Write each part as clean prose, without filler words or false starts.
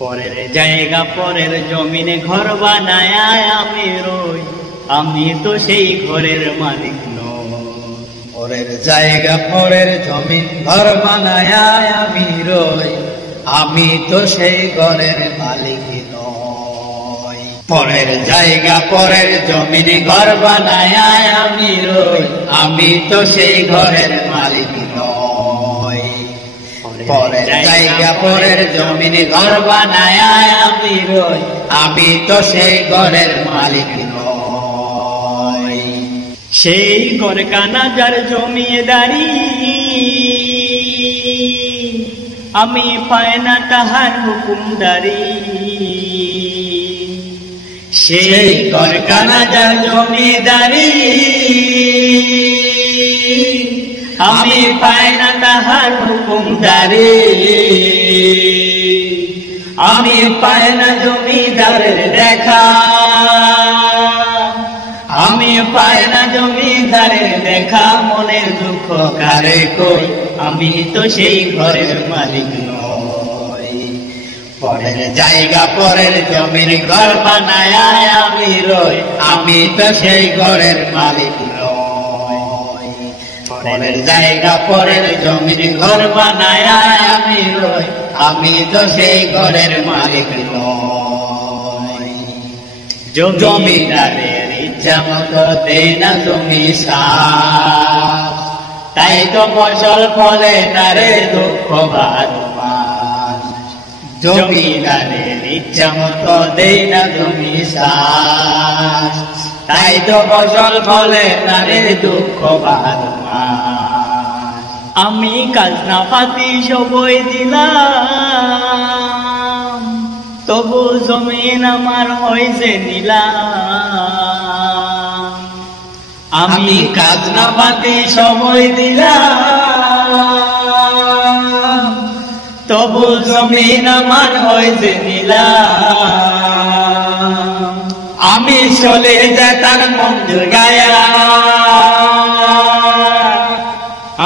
পরের জায়গা পরের জমিনে ঘর বানায় আমি রই, আমি তো সেই ঘরের মালিক নই। পরের জায়গা পরের জমিন ঘর বানায় আমি রই, আমি তো সেই ঘরের মালিক নই। পরের জায়গা পরের জমিন ঘর বানায় আমি রই, আমি তো সেই ঘরের মালিক নই। পরের জায়গা পরের জমিন ঘর বানায় আমি রই, আমি তো সেই ঘরের মালিক নই। সেই ঘর কানা যার জমিদারি, আমি পাই না তাহার হুকুমদারি। সেই ঘর কানা যার জমিদারি, আমি পাই না তাহার হুকুমদারি। আমি পাই না জমিদারের দেখা, আমি পাই না জমিদারের দেখা। মনের দুঃখ কারে কই, আমি তো সেই ঘরের মালিক নই। পরের জায়গা পরের জমির ঘর বানায় আমি রই, আমি তো সেই ঘরের মালিক নই। পরের জায়গা পরের জমির ঘর বানায় আমি রই, আমি তো সেই ঘরের মালিক নই। জমিদারের ইচ্ছা মতো দেয় না জমি সাথ, তাই তো ফসল ফলে না রে দুঃখ বারবার। জমিদারের ইচ্ছা মতো দেয় না জমি সাথ, তাই তো ফসল ফলে না রে দুঃখ বারবার। আমি খাজনা পাতি সবই দিলাম, তবু জমিন আমার হয়েছে নিলাম। আমি খাজনা পাতি সবই দিলাম, তবু জমিন আমার হয়েছে নিলাম। আমি চলে যেতাম মঞ্জুর গায়া,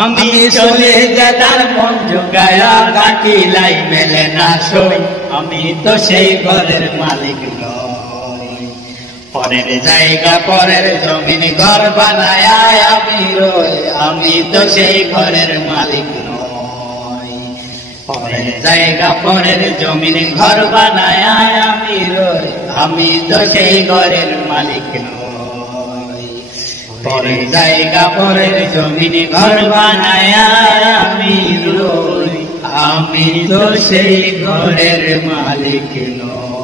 আমি চলে যেতাম মঞ্জুর গায়া। ডাকিলাই মেলে না সই, আমি তো সেই ঘরের মালিক নই। পরের জায়গা পরের জমিন ঘর বানায় আমি রই, আমি তো সেই ঘরের মালিক নই। পরের জায়গা পরের জমিন ঘর বানায় আমি রই, আমি তো সেই ঘরের মালিক নই। পরের জায়গা পরের জমিন ঘর বানায় আমি রই, আমি তো সেই ঘরের মালিক নই।